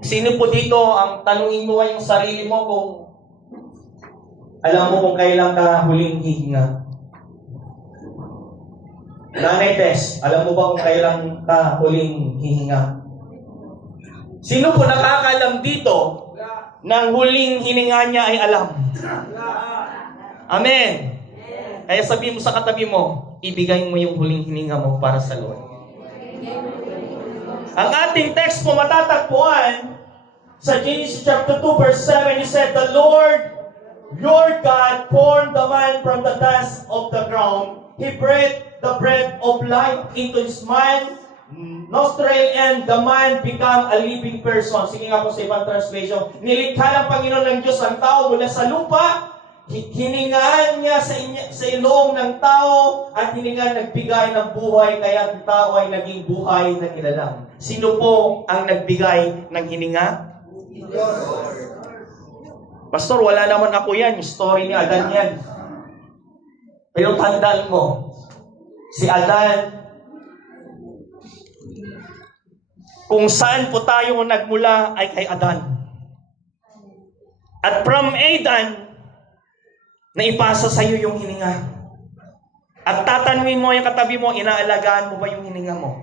Sino po dito ang tanungin mo yung sarili mo kung alam mo kung kailan ka huling hihinga? Nanay Tess, alam mo ba kung kailan ka huling hihinga? Sino po nakakaalam dito ng huling hininga niya ay alam? Amen. Kaya sabihin mo sa katabi mo, ibigay mo yung huling hininga mo para sa Lord. Ang ating text po matatagpuan sa Genesis chapter 2 verse 7, he said, "The Lord, your God, formed the man from the dust of the ground. He breathed the breath of life into his mind, nostril, and the man became a living person." Sige nga po sa ibang translation. Nilikha ng Panginoon ng Diyos ang tao mula sa lupa, hiningaan niya sa ilong ng tao, at hiningaan nagbigay ng buhay, kaya ang tao ay naging buhay na nilalang. Sino po ang nagbigay ng hininga? Pastor, wala naman ako yan. Yung story ni Adan yan. Pero tandaan mo, si Adan, kung saan po tayo nagmula ay kay Adan. At from Adan, naipasa sa iyo yung hininga. At tatanungin mo yung katabi mo, inaalagaan mo ba yung hininga mo?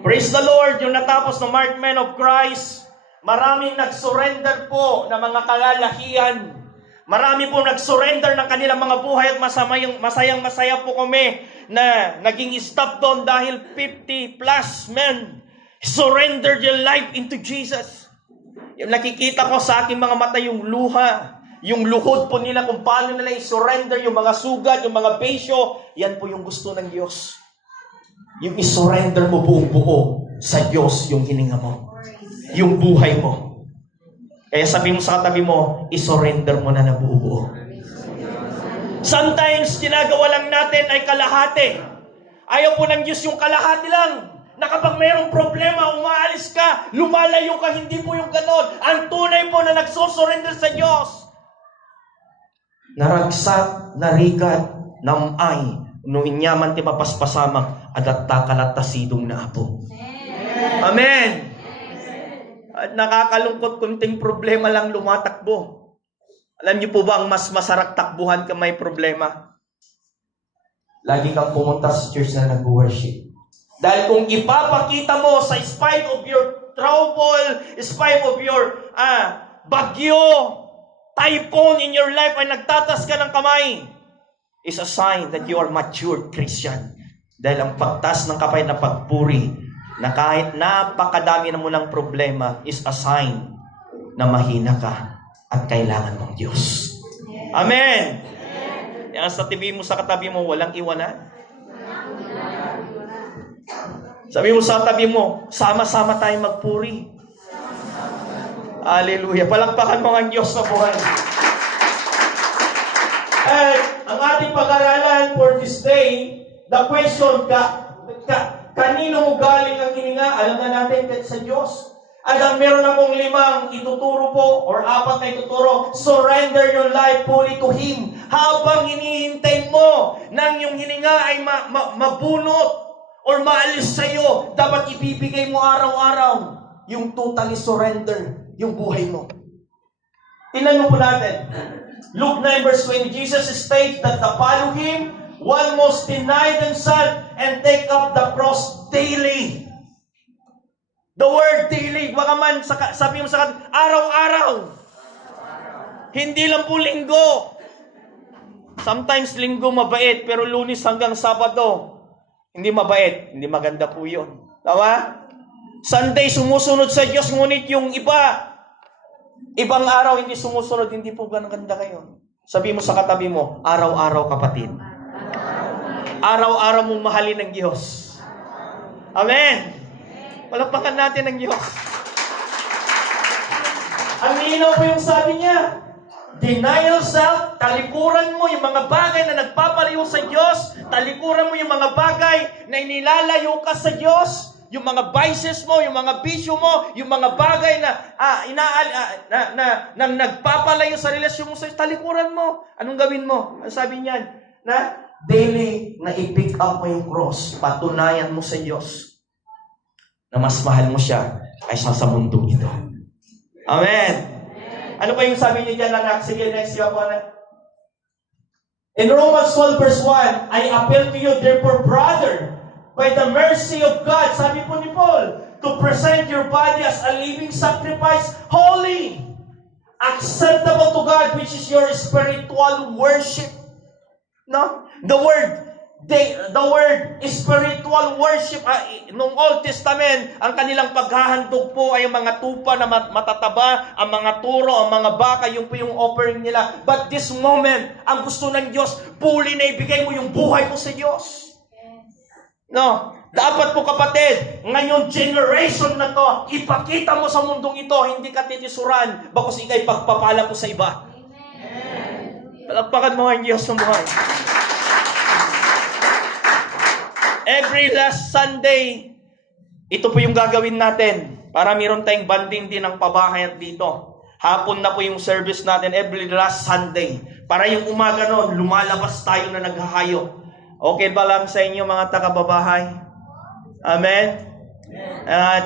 Praise the Lord, yung natapos na Mark Men of Christ, maraming nag-surrender po ng mga kalalahian. Marami po nag-surrender ng kanilang mga buhay at masayang-masaya po kami na naging stop doon dahil 50 plus men surrendered their life into Jesus. Yung nakikita ko sa aking mga mata yung luha, yung luhod po nila kung paano nila i-surrender yung mga sugat, yung mga besyo. Yan po yung gusto ng Diyos. Yung i-surrender mo buong buo sa Diyos yung hininga mo. Yung buhay mo. Kaya sabi mo sa katabi mo, i-surrender mo na buo. Sometimes, ginagawa lang natin ay kalahati. Ayaw po ng Diyos yung kalahati lang. Na kapag mayroong problema, umaalis ka, lumalayo ka, hindi po yung ganon. Ang tunay po na nagsusurrender sa Diyos. Naragsak, narigat, namay, no inyaman ti mapaspasamang, adat takalatasidong na apo. Amen. At nakakalungkot, kunting problema lang lumatakbo. Alam niyo po ba ang mas masarap takbuhan ka may problema? Lagi kang pumunta sa church na nag-worship. Dahil kung ipapakita mo sa spite of your trouble, spite of your bagyo, typhoon in your life ay nagtatas ka ng kamay, is a sign that you are mature Christian. Dahil ang pagtas ng kamay na pagpuri, na kahit napakadami na mo ng problema, is a sign na mahina ka at kailangan mong Diyos. Amen! Yan sa TV mo, sa katabi mo, walang iwanan. Sabi mo sa katabi mo, sama-sama tayo magpuri. Hallelujah. Palakpakan mo ang Diyos sa buhay. At ang ating pag-aralan for this day, the question, kanino mo galing ang hininga? Alam na natin sa Diyos. At meron akong 5 ituturo po, or 4 na ituturo. Surrender your life fully to Him. Habang hinihintay mo nang yung hininga ay mabunot or maalis sa iyo, dapat ibibigay mo araw-araw yung totally surrender yung buhay mo. Tingnan mo po natin. Luke 9 verse 20, Jesus states that to follow Him, one must deny themselves and take up the cross daily. The word daily, baka man, sabi mo sa araw-araw. Hindi lang po linggo. Sometimes linggo mabait, pero Lunes hanggang Sabado, hindi mabait. Hindi maganda po yun. Tama? Sunday sumusunod sa Diyos, ngunit yung ibang araw hindi sumusunod, hindi po ganda kayo. Sabi mo sa katabi mo, araw-araw kapatid. Araw-araw mong mahalin ng Diyos. Amen. Palakpakan natin ng Diyos. Ang linaw po yung sabi niya. Deny yourself, talikuran mo yung mga bagay na nagpapalayo sa Diyos, talikuran mo yung mga bagay na inilalayo ka sa Diyos, yung mga vices mo, yung mga bisyo mo, yung mga bagay na nagpapalayo sa relasyon mo sa Diyos, talikuran mo. Anong gawin mo? Ang sabi niyan, na daily na i-pick up mo yung cross, patunayan mo sa Diyos. na mas mahal mo siya kaysa sa mundong ito. Amen. Ano pa yung sabi niyo dyan, anak? Sige, next year po, anak. In Romans 12 verse 1, I appeal to you, therefore, brother, by the mercy of God, sabi po ni Paul, to present your body as a living sacrifice, holy, acceptable to God, which is your spiritual worship. No? The word spiritual worship, nung Old Testament, ang kanilang paghahandog po ay ang mga tupa na matataba, ang mga turo, ang mga baka, yung po yung offering nila. But this moment, ang gusto ng Diyos, fully na ibigay mo yung buhay mo sa Diyos. No? Dapat po kapatid, ngayon generation na to, ipakita mo sa mundong ito, hindi ka titisuran, bakos ikay pagpapala po sa iba. Palakpakan mo ang Diyos ng buhay. Every last Sunday, ito po yung gagawin natin para meron tayong banding din ng pabahay at dito. Hapon na po yung service natin every last Sunday. Para yung umaga noon, lumalabas tayo na naghahayo. Okay ba lang sa inyo mga taga-babahay? Amen?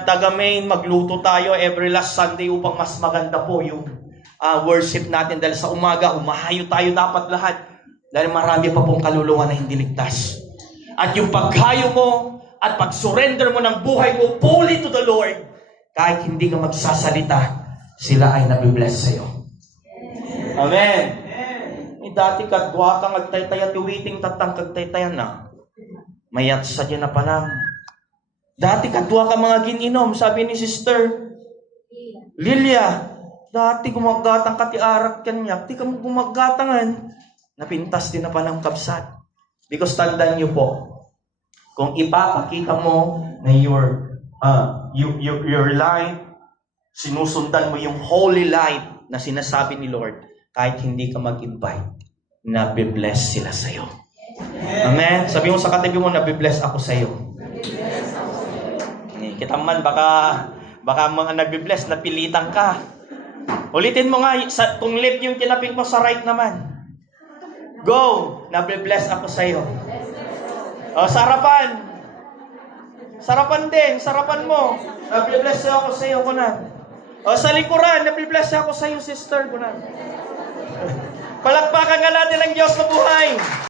Taga-main, magluto tayo every last Sunday upang mas maganda po yung worship natin. Dahil sa umaga, umahayo tayo dapat lahat. Dahil marami pa pong kaluluwa na hindi ligtas. At yung paghayo mo at pag-surrender mo ng buhay mo fully to the Lord, kahit hindi ka magsasalita, sila ay nabibless sa'yo. Amen. Dati kadwa kang agtaytayan, tiwiting tatang kagtaytayan na. Mayat sa dyan na palang. Dati kadwa ka mga gininom, sabi ni Sister Lilia, dati gumagatang ka ti arak kanyak, di ka gumagatangan, napintas din na palang kabsat. Because tandaan niyo po, kung ipapakita mo na your life, sinusundan mo yung holy life na sinasabi ni Lord, kahit hindi ka mag-invite, nabibless sila sa'yo. Amen? Sabi mo sa katabi mo, nabibless ako sa'yo. Kita man, baka mga nabibless, napilitan ka. Ulitin mo nga, kung left yung tinapik mo sa right naman. Go! Nabibless ako sa'yo. O, sarapan. Sarapan din. Sarapan mo. Nabibless ako sa'yo, kunan. O, sa likuran, nabibless ako sa'yo, sister, kunan. Palakpakan nga natin ang Diyos na buhay.